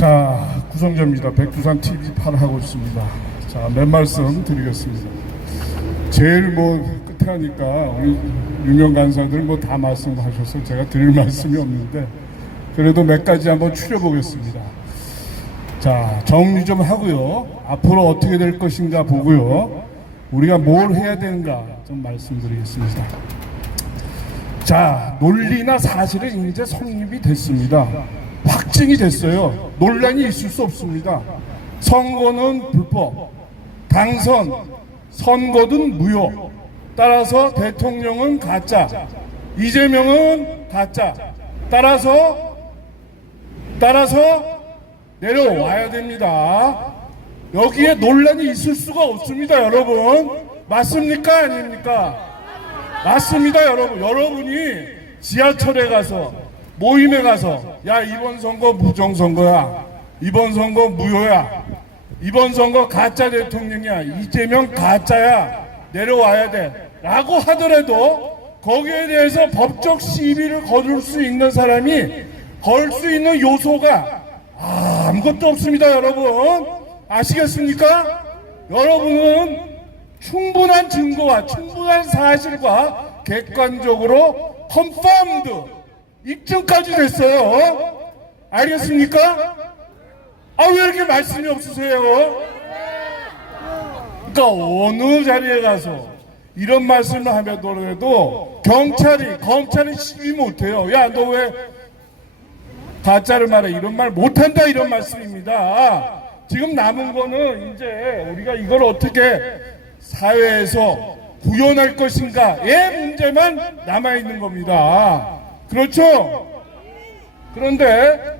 자, 구성자입니다. 백두산 TV 8 하고 있습니다. 자, 몇 말씀 드리겠습니다. 제일 끝에 하니까 우리 유명 간사들 다 말씀하셔서 제가 드릴 말씀이 없는데 그래도 몇 가지 한번 추려보겠습니다. 자, 정리 좀 하고요. 앞으로 어떻게 될 것인가 보고요. 우리가 뭘 해야 되는가 좀 말씀드리겠습니다. 자, 논리나 사실은 이제 성립이 됐습니다. 확증이 됐어요. 논란이 있을 수 없습니다. 선거는 불법, 당선, 선거든 무효. 따라서 대통령은 가짜, 이재명은 가짜. 따라서 내려와야 됩니다. 여기에 논란이 있을 수가 없습니다, 여러분. 맞습니까? 아닙니까? 맞습니다, 여러분. 여러분이 지하철에 가서, 모임에 가서, 야, 이번 선거 부정선거야. 이번 선거 무효야. 이번 선거 가짜 대통령이야. 이재명 가짜야. 내려와야 돼. 라고 하더라도 거기에 대해서 법적 시비를 거둘 수 있는 사람이 걸 수 있는 요소가 아무것도 없습니다, 여러분. 아시겠습니까? 여러분은 충분한 증거와 충분한 사실과 객관적으로 confirmed 입증까지 됐어요. 알겠습니까? 왜 이렇게 말씀이 없으세요? 그러니까 어느 자리에 가서 이런 말씀을 하더라도 검찰이 시비 못해요. 야, 너 왜 가짜를 말해? 이런 말 못한다, 이런 말씀입니다. 지금 남은 거는 이제 우리가 이걸 어떻게 사회에서 구현할 것인가의 문제만 남아있는 겁니다. 그렇죠? 그런데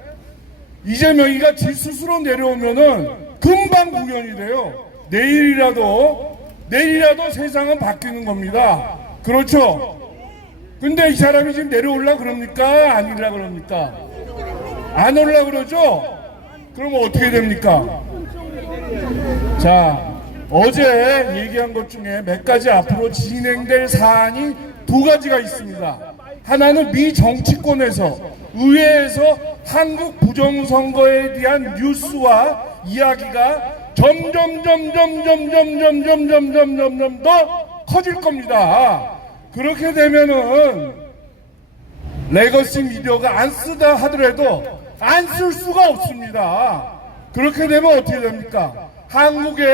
이재명이가 지 스스로 내려오면은 금방 구현이 돼요. 내일이라도 세상은 바뀌는 겁니다. 그렇죠? 근데 이 사람이 지금 내려올라 그럽니까? 아니라 그럽니까? 안 올라 그러죠? 그러면 어떻게 됩니까? 자, 어제 얘기한 것 중에 몇 가지 앞으로 진행될 사안이 두 가지가 있습니다. 하나는 미 정치권에서, 의회에서 한국 부정선거에 대한 뉴스와 이야기가 점점 더 커질 겁니다. 그렇게 되면은 레거시 미디어가 안 쓰다 하더라도 안 쓸 수가 없습니다. 그렇게 되면 어떻게 됩니까? 한국에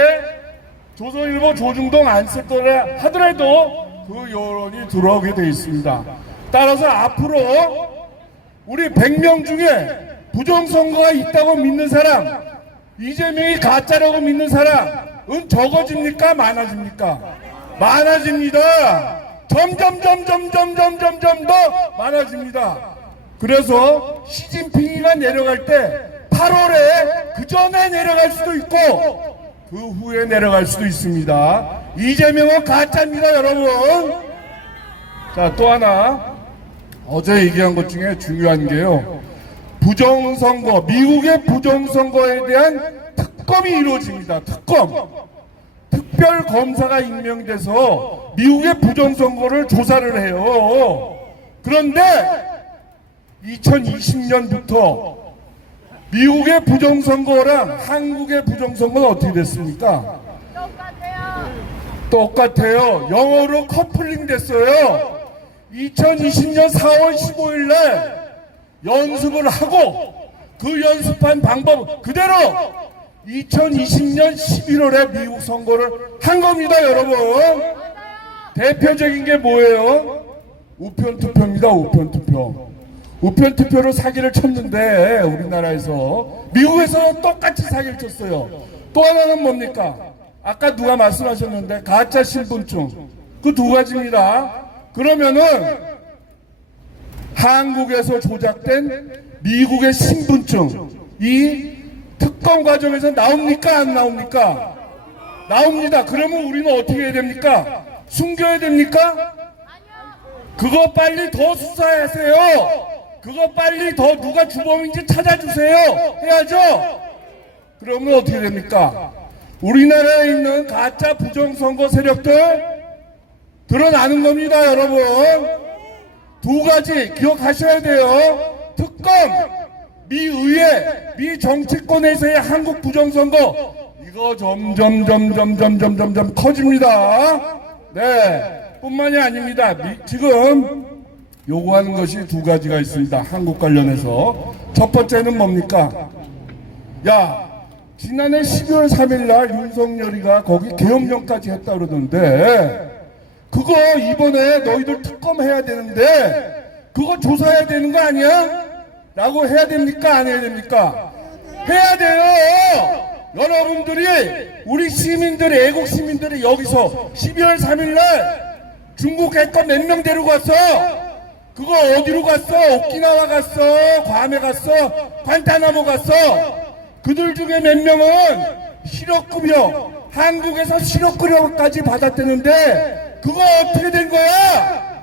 조선일보, 조중동 안 쓸 거라 하더라도 그 여론이 들어오게 돼 있습니다. 따라서 앞으로 우리 100명 중에 부정선거가 있다고 믿는 사람, 이재명이 가짜라고 믿는 사람은 적어집니까? 많아집니까? 많아집니다. 점점 더 많아집니다. 그래서 시진핑이가 내려갈 때 8월에 그 전에 내려갈 수도 있고 그 후에 내려갈 수도 있습니다. 이재명은 가짜입니다, 여러분. 자, 또 하나 어제 얘기한 것 중에 중요한 게요, 부정선거, 미국의 부정선거에 대한 특검이 이루어집니다. 특별검사가 임명돼서 미국의 부정선거를 조사를 해요. 그런데 2020년부터 미국의 부정선거랑 한국의 부정선거는 어떻게 됐습니까? 똑같아요. 영어로 커플링 됐어요. 2020년 4월 15일 날 연습을 하고 그 연습한 방법 그대로 2020년 11월에 미국 선거를 한 겁니다, 여러분. 대표적인 게 뭐예요? 우편투표입니다, 우편투표. 우편투표로 사기를 쳤는데 우리나라에서, 미국에서 똑같이 사기를 쳤어요. 또 하나는 뭡니까? 아까 누가 말씀하셨는데 가짜 신분증. 그 두 가지입니다. 그러면은 한국에서 조작된 미국의 신분증, 이 특검 과정에서 나옵니까? 안 나옵니까? 나옵니다. 그러면 우리는 어떻게 해야 됩니까? 숨겨야 됩니까? 그거 빨리 더 수사하세요. 그거 빨리 더 누가 주범인지 찾아주세요. 해야죠. 그러면 어떻게 됩니까? 우리나라에 있는 가짜 부정선거 세력들 드러나는 겁니다, 여러분. 두 가지 기억하셔야 돼요. 특검, 미 의회, 미 정치권에서의 한국 부정선거 이거 점점 커집니다. 네, 뿐만이 아닙니다. 지금 요구하는 것이 두 가지가 있습니다. 한국 관련해서. 첫 번째는 뭡니까? 야, 지난해 12월 3일 날 윤석열이가 거기 계엄령까지 했다 그러던데 그거 이번에 너희들 특검해야 되는데 그거 조사해야 되는 거 아니야? 라고 해야 됩니까? 안 해야 됩니까? 해야 돼요! 여러분들이, 우리 시민들이, 애국 시민들이 여기서 12월 3일 날 중국 해커 몇 명 데리고 갔어? 그거 어디로 갔어? 오키나와 갔어? 괌에 갔어? 관타나모 갔어? 그들 중에 몇 명은 실업급여, 한국에서 실업급여까지 받았다는데 그거 어떻게 된 거야?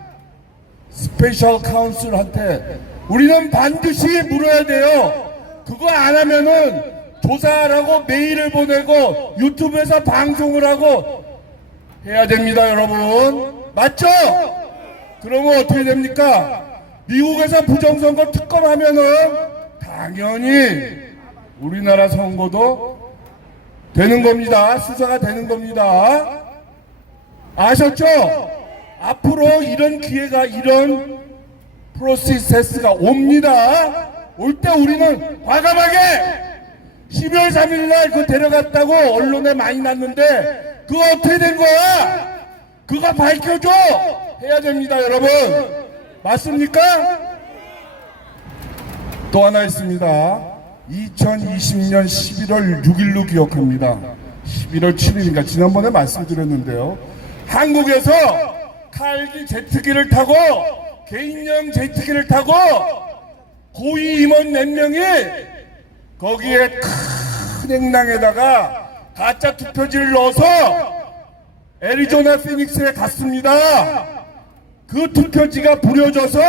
스페셜 카운슬한테 우리는 반드시 물어야 돼요. 그거 안 하면은 조사하라고 메일을 보내고 유튜브에서 방송을 하고 해야 됩니다, 여러분. 맞죠? 그러면 어떻게 됩니까? 미국에서 부정선거 특검하면은 당연히 우리나라 선거도 되는 겁니다. 수사가 되는 겁니다. 아셨죠? 앞으로 이런 기회가, 이런 프로세스가 옵니다. 올 때 우리는 과감하게 12월 3일 날 그거 데려갔다고 언론에 많이 났는데 그거 어떻게 된 거야? 그거 밝혀줘! 해야 됩니다, 여러분. 맞습니까? 또 하나 있습니다. 2020년 11월 6일로 기억합니다. 11월 7일인가 지난번에 말씀드렸는데요. 한국에서 칼기 제트기를 타고 개인용 제트기를 타고 고위 임원 몇 명이 거기에 큰 행랑에다가 가짜 투표지를 넣어서 애리조나 피닉스에 갔습니다. 그 투표지가 뿌려져서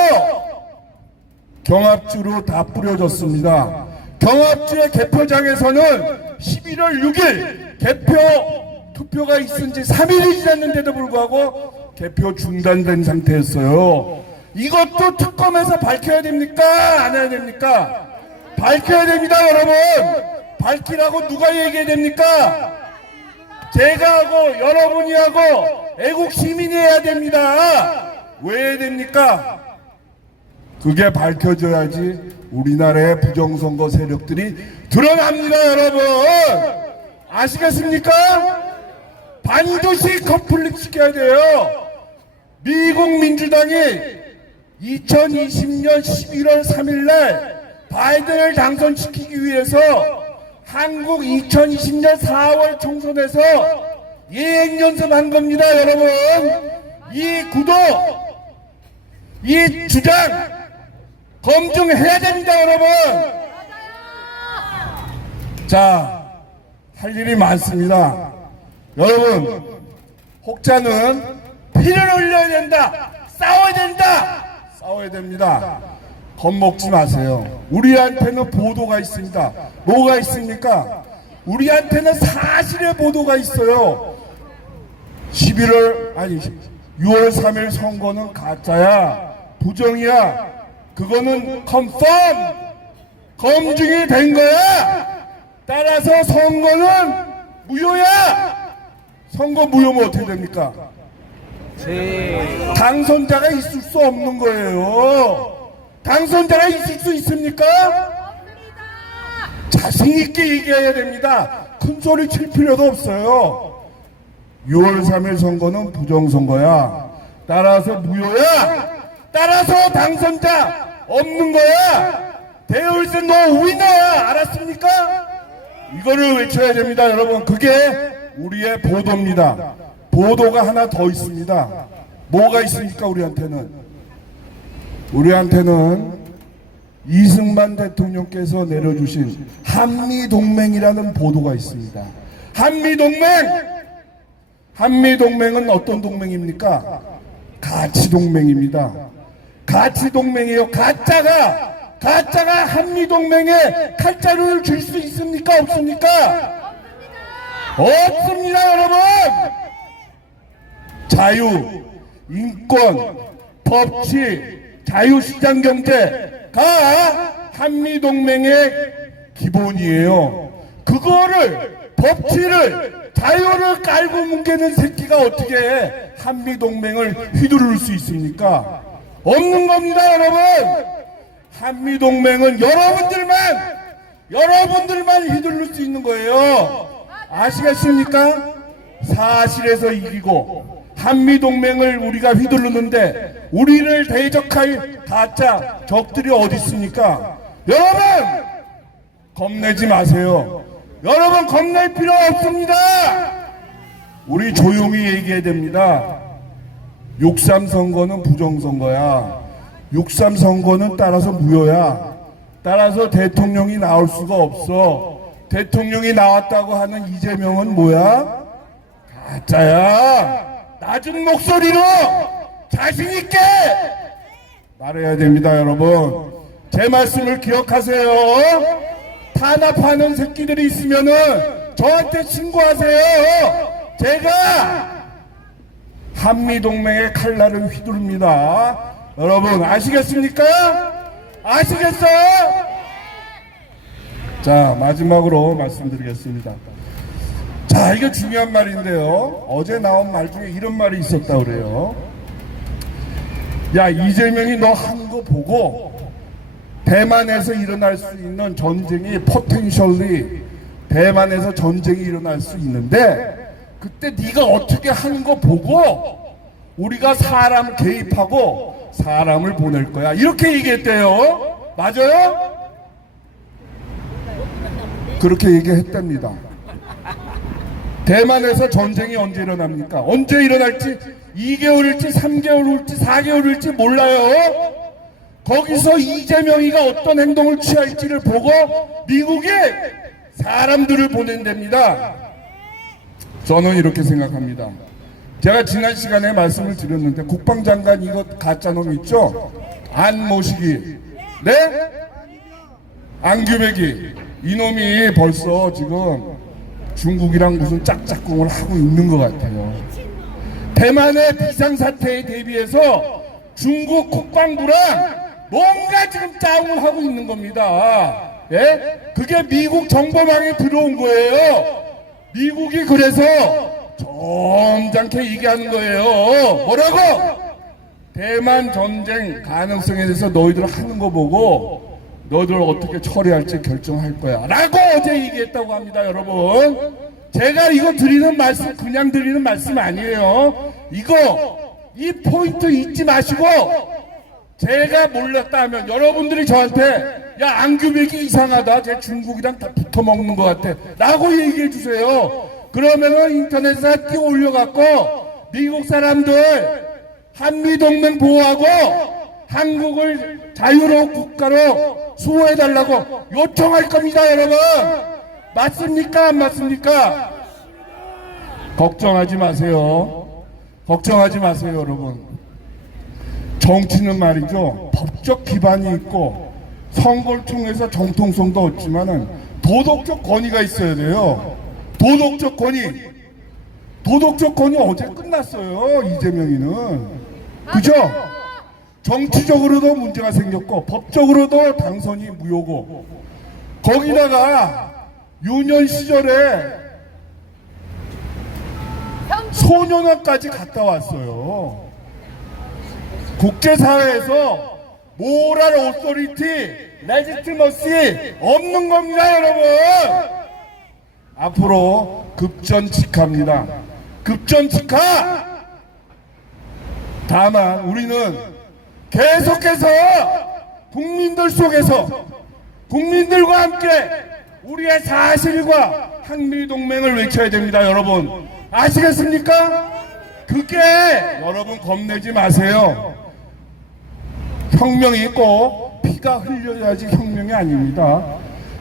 경합주로 다 뿌려졌습니다. 경합주의 개표장에서는 11월 6일 개표 투표가 있은 지 3일이 지났는데도 불구하고 개표 중단된 상태였어요. 이것도 특검에서 밝혀야 됩니까? 안 해야 됩니까? 밝혀야 됩니다, 여러분. 밝히라고 누가 얘기해야 됩니까? 제가 하고 여러분이 하고 애국 시민이 해야 됩니다. 왜 해야 됩니까? 그게 밝혀져야지 우리나라의 부정선거 세력들이 드러납니다, 여러분. 아시겠습니까? 반드시 컴플릿 시켜야 돼요. 미국 민주당이 2020년 11월 3일 날 바이든을 당선시키기 위해서 한국 2020년 4월 총선에서 예행연습한 겁니다, 여러분. 이 구도, 이 주장 검증해야 됩니다, 여러분. 자, 할 일이 많습니다. 여러분, 혹자는 피를 흘려야 된다, 싸워야 된다, 싸워야 됩니다. 겁먹지 마세요. 우리한테는 보도가 있습니다. 뭐가 있습니까? 우리한테는 사실의 보도가 있어요. 6월 3일 선거는 가짜야, 부정이야. 그거는 컨펌, 검증이 된 거야. 따라서 선거는 무효야. 선거 무효면 어떻게 됩니까? 당선자가 있을 수 없는 거예요. 당선자가 있을 수 있습니까? 자신있게 얘기해야 됩니다. 큰 소리 칠 필요도 없어요. 6월 3일 선거는 부정선거야. 따라서 무효야. 따라서 당선자 없는 거야. There is no winner. 알았습니까? 이거를 외쳐야 됩니다, 여러분. 그게 우리의 보도입니다. 보도가 하나 더 있습니다. 뭐가 있습니까, 우리한테는? 우리한테는 이승만 대통령께서 내려주신 한미동맹이라는 보도가 있습니다. 한미동맹은 어떤 동맹입니까? 가치동맹입니다. 가치동맹이에요. 가짜가 한미동맹에 칼자루를 줄 수 있습니까? 없습니까? 없습니다, 여러분. 자유, 인권, 법치, 자유시장 경제가 한미동맹의 기본이에요. 그거를 법치를 자유를 깔고 뭉개는 새끼가 어떻게 한미동맹을 휘두를 수 있습니까? 없는 겁니다, 여러분. 한미동맹은 여러분들만 휘둘릴 수 있는 거예요. 아시겠습니까? 사실에서 이기고 한미동맹을 우리가 휘두르는데 우리를 대적할 가짜 적들이 어디 있습니까? 여러분 겁내지 마세요. 여러분 겁낼 필요 없습니다. 우리 조용히 얘기해야 됩니다. 6.3 선거는 부정선거야. 6.3 선거는 따라서 무효야. 따라서 대통령이 나올 수가 없어. 대통령이 나왔다고 하는 이재명은 뭐야? 가짜야. 낮은 목소리로 자신있게 말해야 됩니다. 여러분 제 말씀을 기억하세요. 탄압하는 새끼들이 있으면은 저한테 신고하세요. 제가 한미동맹의 칼날을 휘두릅니다. 여러분 아시겠습니까? 아시겠어요? 자, 마지막으로 말씀드리겠습니다. 자, 이게 중요한 말인데요. 어제 나온 말 중에 이런 말이 있었다 그래요. 야, 이재명이 너 한 거 보고 대만에서 일어날 수 있는 전쟁이 포텐셜리 대만에서 전쟁이 일어날 수 있는데 그때 네가 어떻게 하는 거 보고 우리가 사람을 개입하고 사람을 보낼 거야. 이렇게 얘기했대요. 맞아요? 그렇게 얘기했답니다. 대만에서 전쟁이 언제 일어납니까? 언제 일어날지 2개월일지 3개월일지 4개월일지 몰라요. 거기서 이재명이가 어떤 행동을 취할지를 보고 미국이 사람들을 보낸답니다. 저는 이렇게 생각합니다. 제가 지난 시간에 말씀을 드렸는데 국방장관 이거 가짜놈 있죠? 안모시기. 네? 안규백이. 이놈이 벌써 지금 중국이랑 무슨 짝짝꿍을 하고 있는 것 같아요. 대만의 비상사태에 대비해서 중국 국방부랑 뭔가 지금 짜움을 하고 있는 겁니다. 예? 그게 미국 정보망에 들어온 거예요. 미국이 그래서 점잖게 얘기하는 거예요. 뭐라고? 대만 전쟁 가능성에 대해서 너희들 하는 거 보고 너희들 어떻게 처리할지 결정할 거야 라고 어제 얘기했다고 합니다. 여러분 제가 이거 드리는 말씀 그냥 드리는 말씀 아니에요. 이 포인트 잊지 마시고 제가 몰랐다 하면 여러분들이 저한테 야 안규백이 이상하다 쟤 중국이랑 다 붙어먹는 것 같아 라고 얘기해 주세요. 그러면은 인터넷에 띄워 올려갖고 미국 사람들 한미동맹 보호하고 한국을 자유로운 국가로 수호해달라고 요청할 겁니다. 여러분 맞습니까? 안 맞습니까? 걱정하지 마세요. 걱정하지 마세요. 여러분 정치는 말이죠 법적 기반이 있고 선거를 통해서 정통성도 없지만은 도덕적 권위가 있어야 돼요. 도덕적 권위 어제 끝났어요. 이재명이는 그죠? 정치적으로도 문제가 생겼고 법적으로도 당선이 무효고 거기다가 유년 시절에 소년원까지 갔다 왔어요. 국제사회에서 모랄 오토리티 레지티머시 없는 겁니다. 여러분 앞으로 급전직하입니다. 급전직하. 다만 우리는 계속해서 국민들 속에서 국민들과 함께 우리의 사실과 한미동맹을 외쳐야 됩니다. 여러분 아시겠습니까? 그게 여러분 겁내지 마세요. 혁명이 있고 피가 흘려야지 혁명이 아닙니다.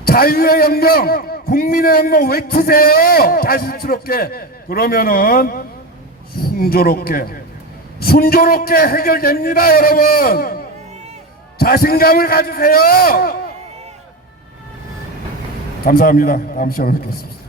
자유의 혁명 국민의 혁명 외치세요. 자신스럽게. 그러면은 순조롭게 해결됩니다. 여러분 자신감을 가지세요. 감사합니다. 다음 시간에 뵙겠습니다.